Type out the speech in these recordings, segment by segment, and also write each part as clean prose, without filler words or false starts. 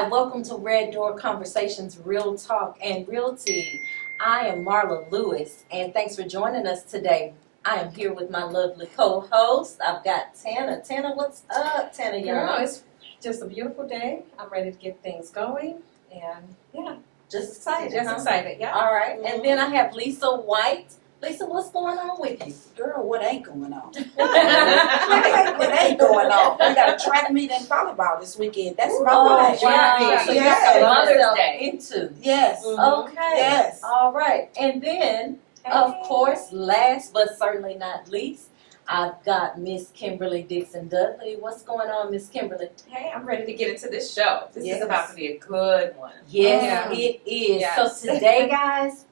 Hi, welcome to Red Door Conversations, Real Talk and Realty. I am Marla Lewis, and thanks for joining us today. I am here with my lovely co-host. I've got Tana. Tana, what's up, Tana? Girl, it's just a beautiful day. I'm ready to get things going, and yeah, Just excited, just huh? excited. Yeah. All right, and then I have Lisa White. Lisa, what's going on with you? Girl, what ain't going on? What ain't going on? We got a track meet in volleyball this weekend. That's my Oh, way. wow. So Yes. you're Mother's yourself Day. into. Yes. Okay. Yes. All right. And then, of course, last but certainly not least, I've got Miss Kimberly Dixon Dudley. What's going on, Miss Kimberly? Hey, I'm ready to get into this show. This Yes. is about to be a good one. Yes, Yeah. it is. Yes. So today, guys,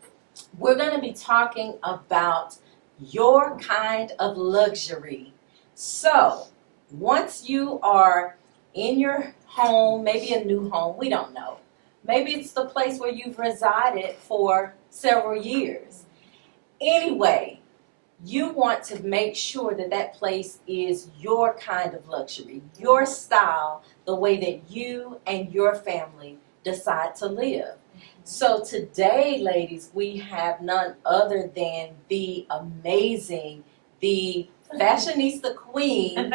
we're going to be talking about your kind of luxury. So, once you are in your home, maybe a new home, we don't know. Maybe it's the place where you've resided for several years. Anyway, you want to make sure that that place is your kind of luxury, your style, the way that you and your family decide to live. So today, ladies, we have none other than the amazing, the fashionista queen,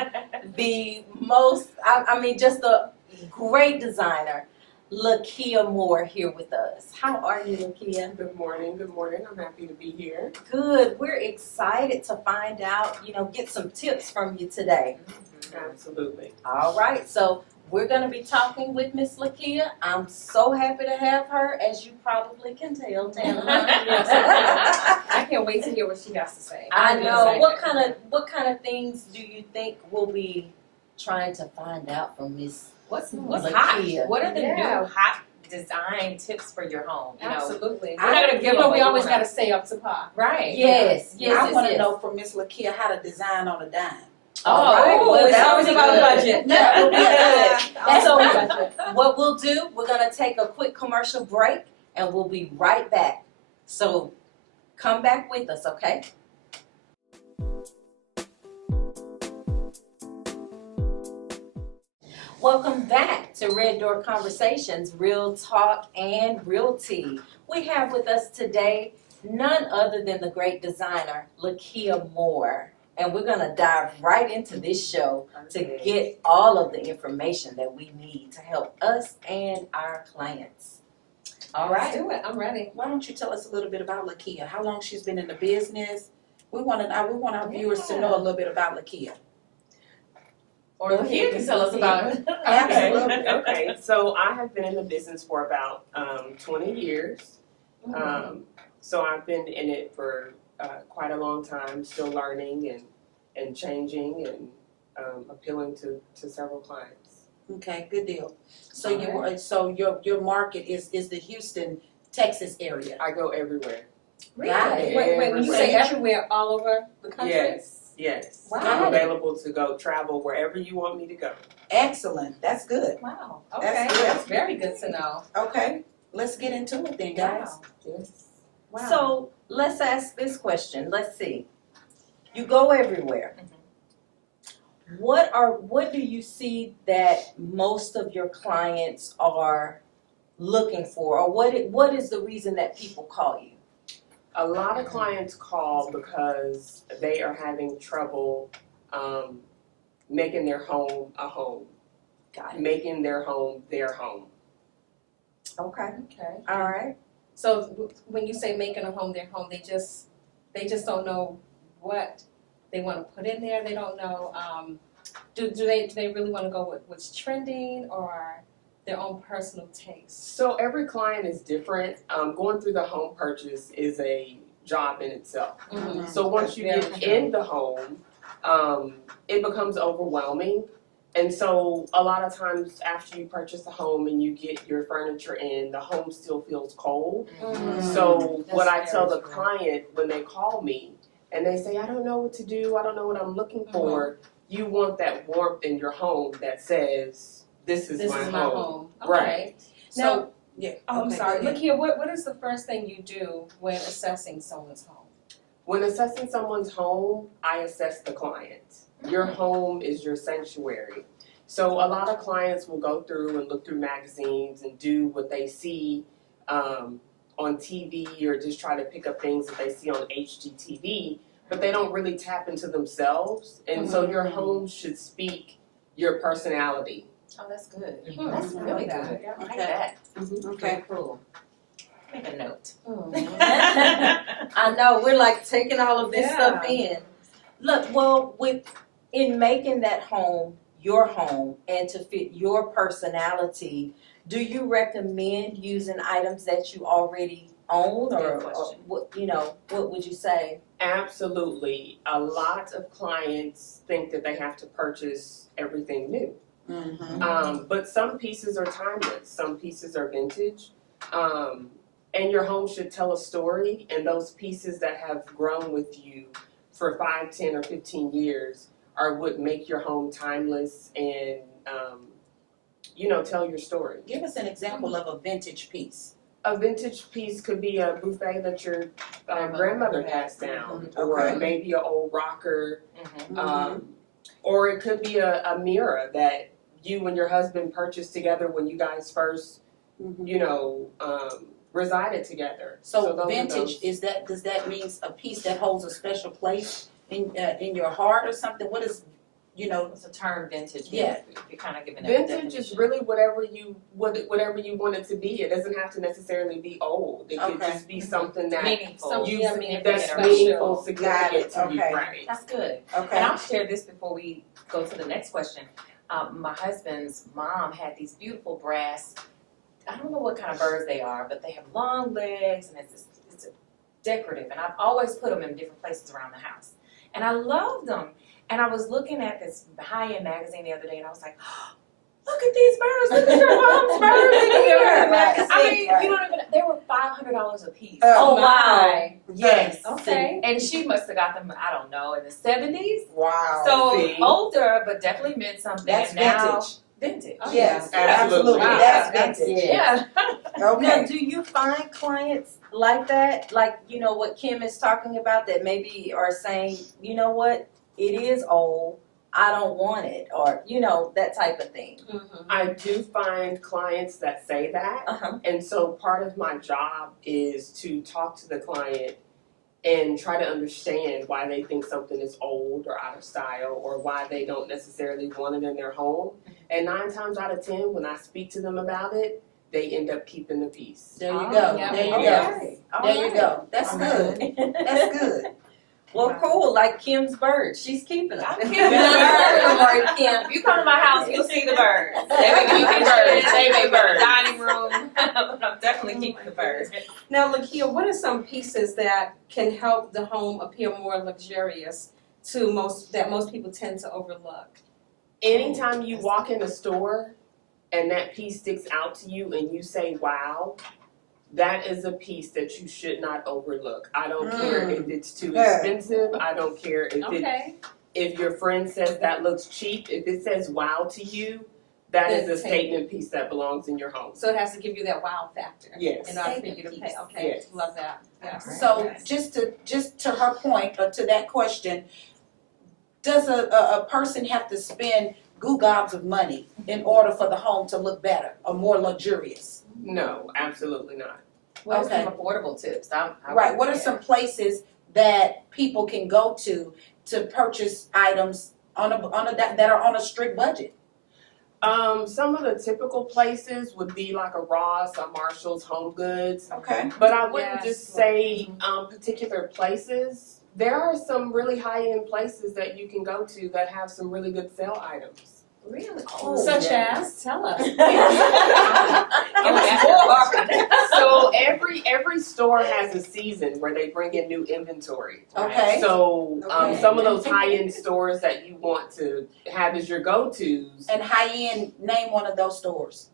the most, just a great designer, Lakia Moore here with us. How are you, Lakia? Good morning. Good morning. I'm happy to be here. Good. We're excited to find out, get some tips from you today. Absolutely. All right. So we're going to be talking with Miss Lakia. I'm so happy to have her, as you probably can tell, Tana. I can't wait to hear what she has to say. I I'm know. excited. What kind of things do you think we'll be trying to find out from Miss? What's Lakia. hot? What are the Yeah. new hot design tips for your home? You know, Absolutely. we're not gonna give them. we but always wanna- got to stay up to par. right. Yes. I want to yes. know from Miss Lakia how to design on a dime. All right. Oh, Well, it's that always would be about a good. budget. That would be good. And so budget. what we'll do, we're going to take a quick commercial break, and we'll be right back. So come back with us, okay? Welcome back to Red Door Conversations, Real Talk and Realty. We have with us today none other than the great designer, Lakia Moore. And we're going to dive right into this show to get all of the information that we need to help us and our clients. All Let's right. do it. I'm ready. Why don't you tell us a little bit about Lakia? How long she's been in the business? We want our viewers to know a little bit about Lakia. Or Go Lakia ahead, can tell us about it. Absolutely. Okay. So I have been in the business for about 20 years. So I've been in it for quite a long time, still learning and changing and appealing to several clients. Okay, good deal. So All your market is the Houston, Texas area. I go everywhere. Got it. Wait, when you say everywhere, all over the country? Yes. Wow. I'm available to go travel wherever you want me to go. Excellent. That's good. Wow. That's Okay. good. That's very good to know. Okay, let's get into it then, guys. Yes. Wow. So let's ask this question. Let's see. You go everywhere. What do you see that most of your clients are looking for, or what is the reason that people call you? A lot of clients call because they are having trouble making their home a home, Got making their home their home. Okay. Okay. All right. So when you say making a home their home, they just don't know what they want to put in there. They don't know. Do they really want to go with what's trending or their own personal taste? So every client is different. Going through the home purchase is a job in itself. Mhm. So once you Very get true. in the home, it becomes overwhelming. And so a lot of times after you purchase a home and you get your furniture in, the home still feels cold. So what I tell the client when they call me and they say, I don't know what to do, I don't know what I'm looking for, you want that warmth in your home that says, this is my home. Okay. Right. Now, Yeah. I'm okay, sorry. go Look ahead. here. What is the first thing you do when assessing someone's home? When assessing someone's home, I assess the client. Your home is your sanctuary. So a lot of clients will go through and look through magazines and do what they see on TV or just try to pick up things that they see on HGTV, but they don't really tap into themselves. And so your home should speak your personality. Oh, that's good. Mhm. That's really good. I like that. Okay. Cool. Make a note. I know, we're like taking all of this Yeah. stuff in. Look, well, in making that home your home and to fit your personality, do you recommend using items that you already own, Good or question. what would you say? Absolutely. A lot of clients think that they have to purchase everything new. But some pieces are timeless, some pieces are vintage. And your home should tell a story, and those pieces that have grown with you for 5, 10, or 15 years are what make your home timeless and, tell your story. Give us an example of a vintage piece. A vintage piece could be a buffet that your grandmother passed down, or Okay. maybe an old rocker, Mm-hmm. or it could be a mirror that you and your husband purchased together when you guys first, resided together. So those are vintage, those. does that mean a piece that holds a special place in your heart or something? What is, It's a term, vintage. Yeah. You're kind of giving it a Vintage is definition. really whatever you want it to be. It doesn't have to necessarily be old. It could Okay. just be something that Meaningful. Something you meaningful, that's special. meaningful, significant Got it. to you, Okay. right? That's good. okay. And I'll share this before we go to the next question. My husband's mom had these beautiful brass, I don't know what kind of birds they are, but they have long legs and it's decorative. And I've always put them in different places around the house. And I loved them. And I was looking at this high-end magazine the other day and I was like, oh, look at these birds. Look at your mom's birds in here. Right. I mean, you don't even, they were $500 a piece. Oh, wow. Yes. Okay. And she must have got them, I don't know, in the 70s. Wow. So see. older, but definitely meant something. That's and now, vintage. vintage. Oh, Yes, yeah. absolutely. Absolutely. That's vintage. Yeah. Now, Okay. do you find clients like that, like what Kim is talking about, that maybe are saying, you know what, it is old, I don't want it, or that type of thing? I do find clients that say that. Uh-huh. And so part of my job is to talk to the client and try to understand why they think something is old or out of style, or why they don't necessarily want it in their home. And 9 times out of 10, when I speak to them about it, they end up keeping the piece. There you Oh, go. yeah. There you Okay. go. All There you right. go. That's good. That's good. Well, cool. Like Kim's bird, she's keeping them. I'm keeping them. Sorry, Kim. If you come to my house, you'll see the birds. They may be birds. They may be birds. Dining room. But I'm definitely keeping the birds. Now, Lakia, what are some pieces that can help the home appear more luxurious that most people tend to overlook? Anytime you walk in a store and that piece sticks out to you and you say, wow, that is a piece that you should not overlook. I don't care if it's too Yeah. expensive. I don't care Okay. if your friend says that looks cheap. If it says wow to you, that is a statement piece that belongs in your home. So it has to give you that wow factor. Yes. In order for you to pay. Okay. Yes. Love that. Yes. So just to her point, or to that question, does a person have to spend goo gobs of money in order for the home to look better or more luxurious? No, absolutely not. What are Okay. some affordable tips? I Right. What are some places that people can go to purchase items that are on a strict budget? Some of the typical places would be like a Ross, a Marshall's, Home Goods. Okay. But I wouldn't Yes. just say particular places. There are some really high-end places that you can go to that have some really good sale items. Really? Such as, tell us. So every store has a season where they bring in new inventory. Okay. So Okay. some of those high-end stores that you want to have as your go-tos, And high-end, name one of those stores.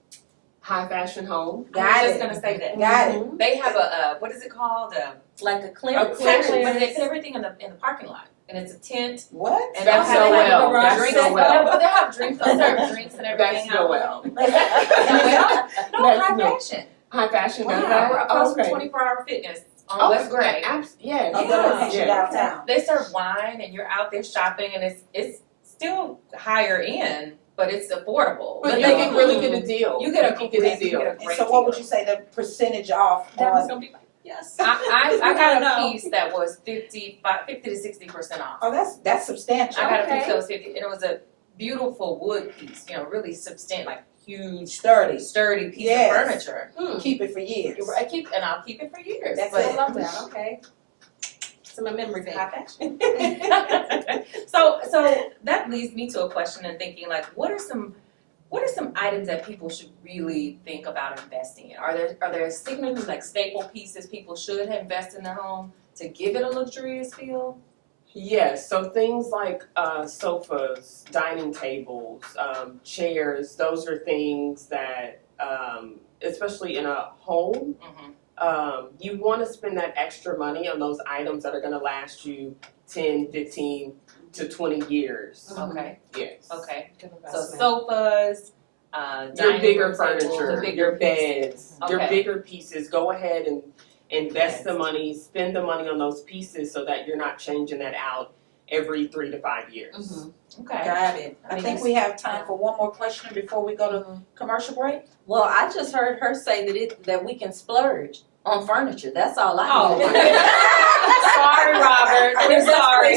High Fashion Home. I Got was just it. gonna say that. Got it. They have a what is it called? Like a A clearance clearance. section. But they put everything in the parking lot, and it's a tent. What? And That's also so they have well. That's drinks. so well. But they have drinks. They serve drinks and everything. That's Noel. No, That's high no- fashion. High Fashion does Yeah, that? we're across from Okay. 24-hour fitness on Oh, West Gray. Yes. Oh, Yeah. the location downtown. They serve wine, and you're out there shopping, and it's still higher end, but it's affordable. But you you know. can really get a deal. You get a can great get a deal. deal. And so what would you say the percentage off That was on? gonna be like, yes. I got No. a piece that was 50 to 60% off. Oh, that's substantial. I got a Okay. piece that was 50, and it was a beautiful wood piece, really substantial, like huge, Sturdy. sturdy piece Yes. of furniture. Keep it for years. I'll keep it for years. That's but I love that, okay. It's in my memory bank. High fashion. So that leads me to a question and thinking like, what are some items that people should really think about investing in? Are there signatures like staple pieces people should invest in their home to give it a luxurious feel? Yes, so things like sofas, dining tables, chairs, those are things that, especially in a home, you want to spend that extra money on those items that are going to last you 10, 15 to 20 years. Okay. Yes. Okay. Good So investment. sofas, Your dining bigger room tables, furniture, the bigger your pieces. beds, your Okay. bigger pieces, go ahead and invest the Yes. money, spend the money on those pieces so that you're not changing that out every 3 to 5 years. Okay. Got it. I I mean, think we have time for one more question before we go to commercial break. Well, I just heard her say that we can splurge on furniture. That's all I know. Sorry, Robert. We're sorry.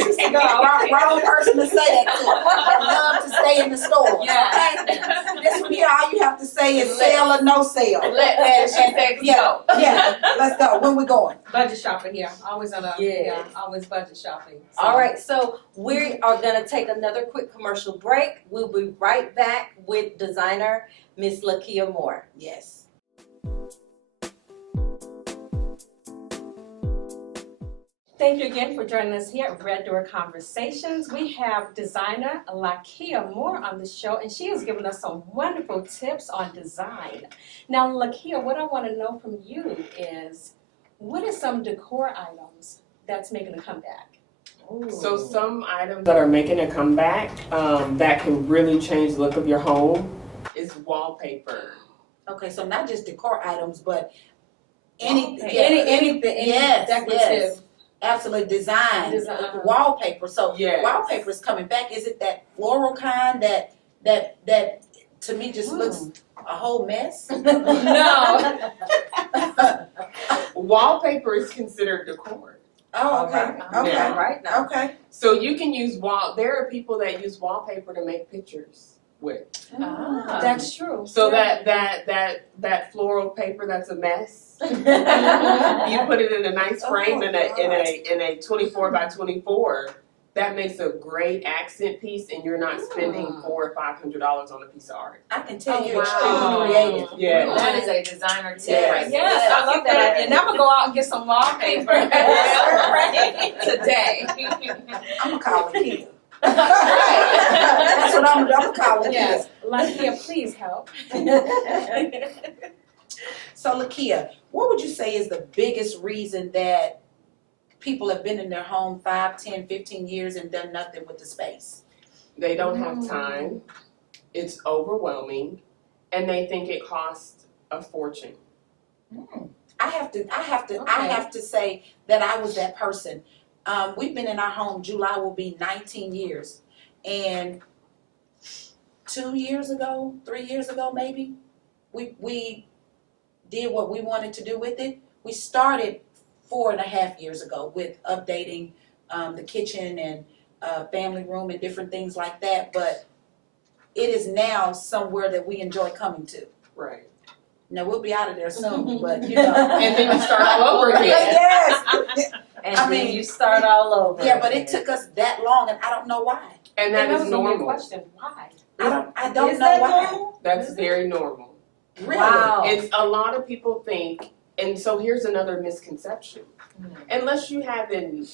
Wrong person to say that to. I love to stay in the store. Yeah. Okay? This one here, all you have to say is sale or no sale. She said go. Yeah, let's go. When we going? Budget shopping here, always on a, Yes. always budget shopping. All right, so we are gonna take another quick commercial break. We'll be right back with designer Miss Lakia Moore. Yes. Thank you again for joining us here at Red Door Conversations. We have designer Lakia Moore on the show, and she has given us some wonderful tips on design. Now, Lakia, what I want to know from you is, what are some decor items that's making a comeback? So some items that are making a comeback that can really change the look of your home is wallpaper. Okay, so not just decor items, but anything. Wallpaper. Anything, Yes, decorative. yes. Absolutely, design, wallpaper. So Yes. wallpaper is coming back. Is it that floral kind that to me just looks a whole mess? No. Wallpaper is considered decor. Oh, okay, okay, Yeah. Right now. okay. So you can use there are people that use wallpaper to make pictures with. Ah. That's true. So Yeah. that floral paper that's a mess. You put it in a nice frame in a 24 by 24. That makes a great accent piece, and you're not spending $400 or $500 on a piece of art. I can tell you're wow. extremely creative. Yeah. That is a designer tip Yes. right there. Yes, I love that idea. Now I'm gonna go out and get some wallpaper. Today. I'm gonna call it Kia. That's what I'm gonna call it. Yes, Lakia, please help. So Lakia, what would you say is the biggest reason that people have been in their home 5, 10, 15 years and done nothing with the space? They don't have time. It's overwhelming, and they think it costs a fortune. I have to say that I was that person. We've been in our home, July will be 19 years. And 2 years ago, 3 years ago maybe, we did what we wanted to do with it. We started 4.5 years ago with updating the kitchen and family room and different things like that. But it is now somewhere that we enjoy coming to. Right. Now we'll be out of there soon, but you know. And then you start all over again. Yes. And I then mean, you start all over. Yeah, but again. it took us that long, and I don't know why. And that is was gonna be a normal. question. Why? I don't Is know that why. normal? That's very normal. Really? Wow. It's a lot of people think, and so here's another misconception. Unless you have an,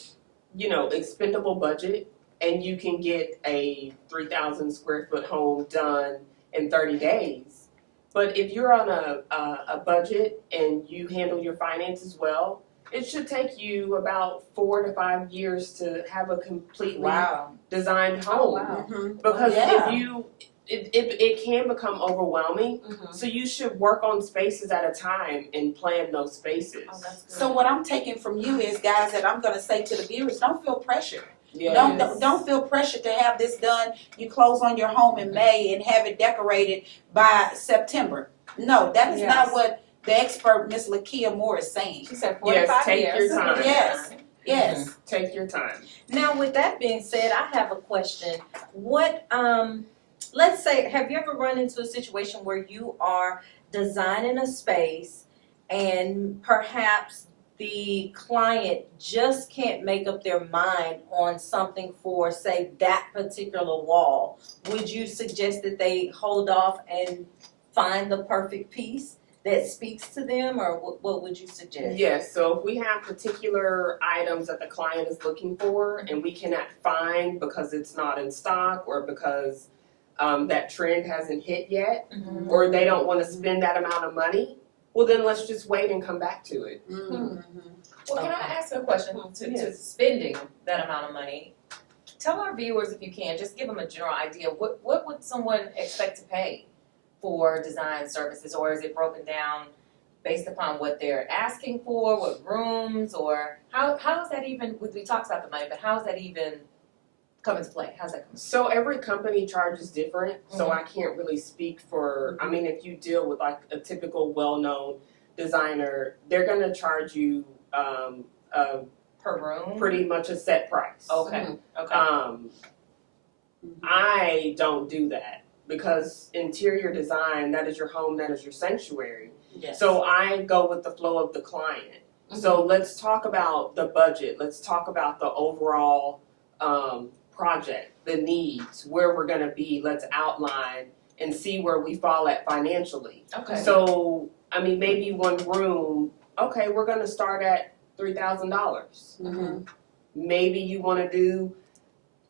expendable budget and you can get a 3,000 square foot home done in 30 days. But if you're on a budget and you handle your finances well, it should take you about 4 to 5 years to have a completely Wow. designed home. Oh, wow. Mm-hmm. Because Yeah. it can become overwhelming. Mhm. So you should work on spaces at a time and plan those spaces. Oh, that's good. So what I'm taking from you is, guys, that I'm going to say to the viewers, don't feel pressure. Yes. Don't feel pressured to have this done. You close on your home in May and have it decorated by September. No, that is not what the expert Miss Lakia Moore is saying. She said 45 take years. your time. Yes. Take your time. Now, with that being said, I have a question. What, let's say, have you ever run into a situation where you are designing a space and perhaps the client just can't make up their mind on something for, say, that particular wall? Would you suggest that they hold off and find the perfect piece that speaks to them, or what would you suggest? Yes, so if we have particular items that the client is looking for and we cannot find because it's not in stock or because that trend hasn't hit yet, or they don't want to spend that amount of money, well then let's just wait and come back to it. Well, can I ask a question to spending that amount of money? Tell our viewers, if you can, just give them a general idea. What would someone expect to pay for design services, or is it broken down based upon what they're asking for, what rooms, or how is that even? We talked about the money, but how is that even come into play? How's that come into So every company charges different, so I can't really speak for, I mean, if you deal with like a typical well-known designer, they're gonna charge you per room? pretty much a set price. Okay. Okay. I don't do that because interior design, that is your home, that is your sanctuary. Yes. So I go with the flow of the client. So let's talk about the budget. Let's talk about the overall project, the needs, where we're gonna be. Let's outline and see where we fall at financially. Okay. So, I mean, maybe one room, okay, we're gonna start at $3,000. Maybe you wanna do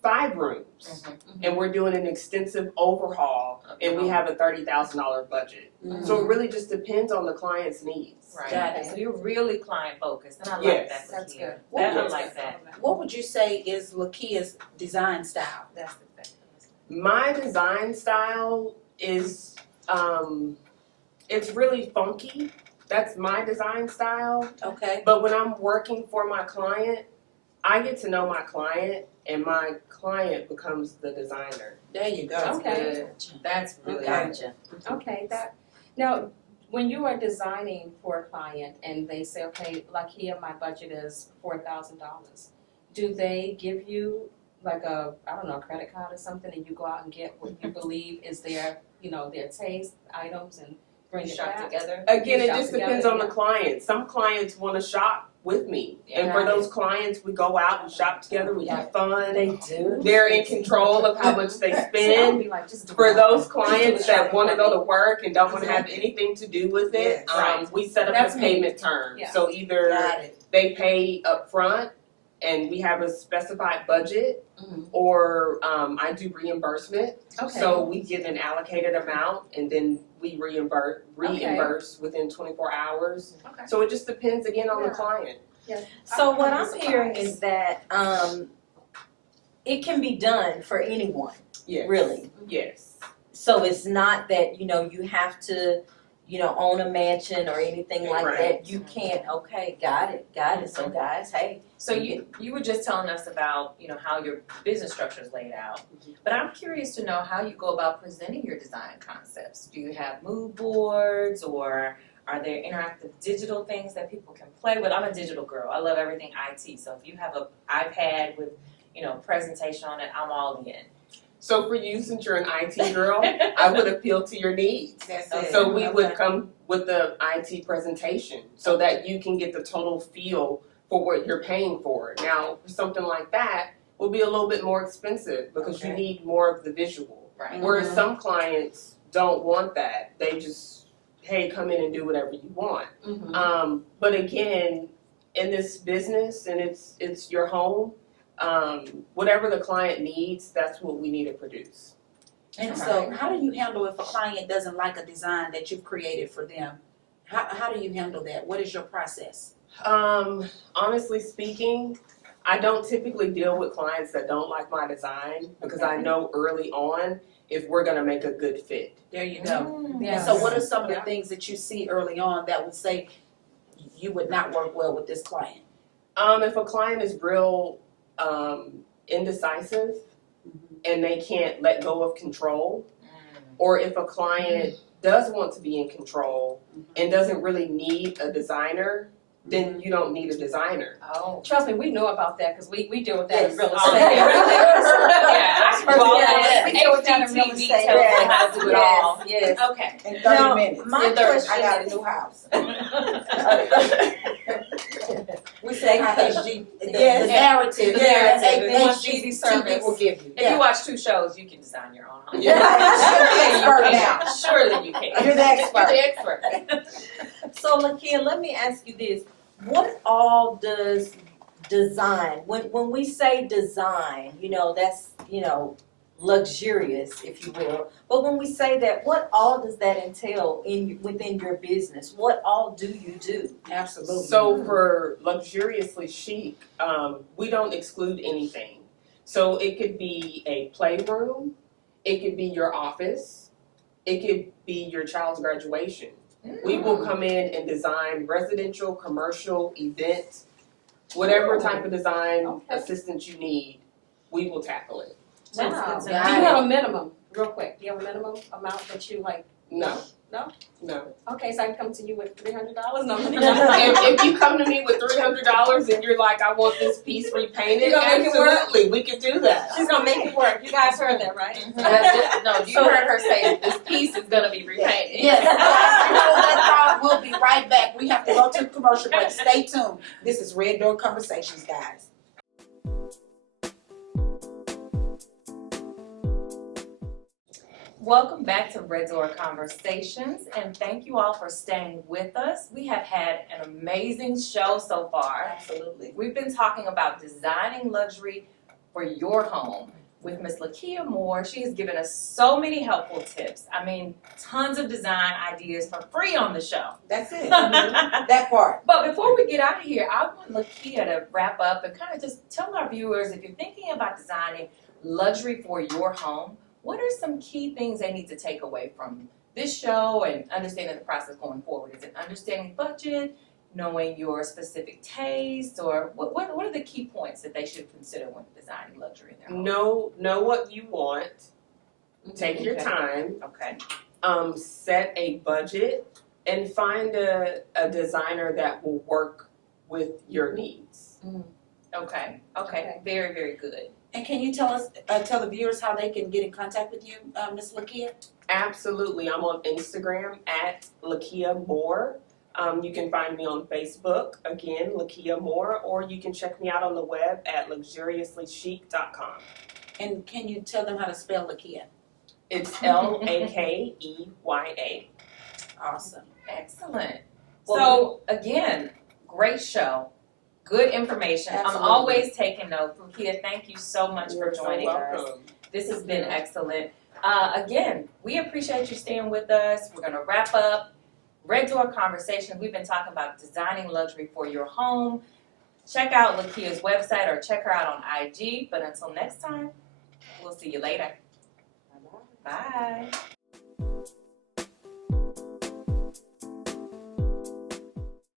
5 rooms and we're doing an extensive overhaul and we have a $30,000 budget. So it really just depends on the client's needs. Right. Got it. So you're really client focused, and I like Yes. that. That's Lakia. good. I like that. What would you say is Lakia's design style? That's the thing. My design style is, it's really funky. That's my design style. Okay. But when I'm working for my client, I get to know my client and my client becomes the designer. There you go. Okay. That's really good. Gotcha. Okay, now, when you are designing for a client and they say, okay, Lakia, my budget is $4,000, do they give you like a credit card or something, and you go out and get what you believe is their taste items and bring it Shop back? together. Again, it Shop just together, depends on the yeah. client. Some clients want to shop with me. And for Got those clients, we go out, we shop together, we have fun. They do. They're in control of how much they See, I'll spend. be like, just do For it. those Just clients do it that want to go to shopping. work and don't want to have anything to do with it, Yes. Right. we set up That's a me. payment term. Yeah. So either Got it. they pay up front and we have a specified budget, or I do reimbursement. Okay. So we give an allocated amount and then we reimburse within 24 hours. Okay. So it just depends again on the Yeah. client. So what I'm I'm hearing is that it can be done for anyone, Yes. really. Yes. So it's not that, you have to, own a mansion or anything like Right. that. You can't, okay, got it. So guys, hey. So you were just telling us about, how your business structure is laid out. But I'm curious to know how you go about presenting your design concepts. Do you have mood boards, or are there interactive digital things that people can play with? I'm a digital girl. I love everything IT. So if you have an iPad with, presentation on it, I'm all in. So for you, since you're an IT girl, I would appeal to your needs. That's it. So we would Okay. come with the IT presentation so that you can get the total feel for what you're paying for. Now, for something like that will be a little bit more expensive because you Okay. need more of the visual. Right. Whereas some clients don't want that. They just, hey, come in and do whatever you want. But again, in this business, and it's your home, whatever the client needs, that's what we need to produce. And so, how do you handle if a client doesn't like a design that you've created for them? How do you handle that? What is your process? Honestly speaking, I don't typically deal with clients that don't like my design because I know early on if we're gonna make a good fit. There you go. Yeah. And so, what are some of the Yeah. things that you see early on that would say you would not work well with this client? If a client is real indecisive and they can't let go of control, or if a client does want to be in control and doesn't really need a designer, then you don't need a designer. Oh. Trust me, we know about that because we deal with that in Yes. real Oh, estate. yeah, I do all that. We deal with that in real HGTV estate. tells me how to do it all. Yes. Okay. In 30 Now, minutes. my In 30, question I got a is- new house. We say how HG, the Yes. narrative, The narrative. They want HGTV easy service. will give you. If you watch 2 shows, you can design your own home. You're the expert now. Surely you can. You're the expert. You're the expert. So Lakia, let me ask you this. What all does design, when we say design, that's, luxurious, if you will. But when we say that, what all does that entail within your business? What all do you do? Absolutely. So for luxuriously chic, we don't exclude anything. So it could be a playroom, it could be your office, it could be your child's graduation. We will come in and design residential, commercial, event, whatever type of design assistance you need, we will tackle it. Wow. That's Do good you to know. have a minimum, real quick, do you have a minimum amount that you like? No. No? No. Okay, so I can come to you with $300? No. If you come to me with $300 and you're like, I want this piece repainted, You gonna make it work? absolutely, we can do that. She's gonna make it work. You guys heard that, right? No, you heard her say this piece is gonna be repainted. Yes, guys, you know what, Rob? We'll be right back. We have to go to commercial break. Stay tuned. This is Red Door Conversations, guys. Welcome back to Red Door Conversations, and thank you all for staying with us. We have had an amazing show so far. Absolutely. We've been talking about designing luxury for your home with Miss Lakia Moore. She has given us so many helpful tips. I mean, tons of design ideas for free on the show. That's it. That part. But before we get out of here, I want Lakia to wrap up and kind of just tell our viewers, if you're thinking about designing luxury for your home, what are some key things they need to take away from this show and understanding the process going forward? Is it understanding budget, knowing your specific taste, or what are the key points that they should consider when designing luxury in their home? Know what you want, take your Okay. time, Okay. set a budget, and find a designer that will work with your needs. Okay. Okay. Very, very good. And can you tell us, tell the viewers how they can get in contact with you, Ms. Lakia? Absolutely. I'm on Instagram at Lakia Moore. You can find me on Facebook, again, Lakia Moore, or you can check me out on the web at luxuriouslychic.com. And can you tell them how to spell Lakia? It's Lakeya. Awesome. Excellent. Well, So again, great show. Good information. Absolutely. I'm always taking notes. Lakia, thank you so much for You're so joining us. welcome. This has been excellent. Again, we appreciate you staying with us. We're going to wrap up Red Door Conversations. We've been talking about designing luxury for your home. Check out Lakia's website or check her out on IG. But until next time, we'll see you later. Bye.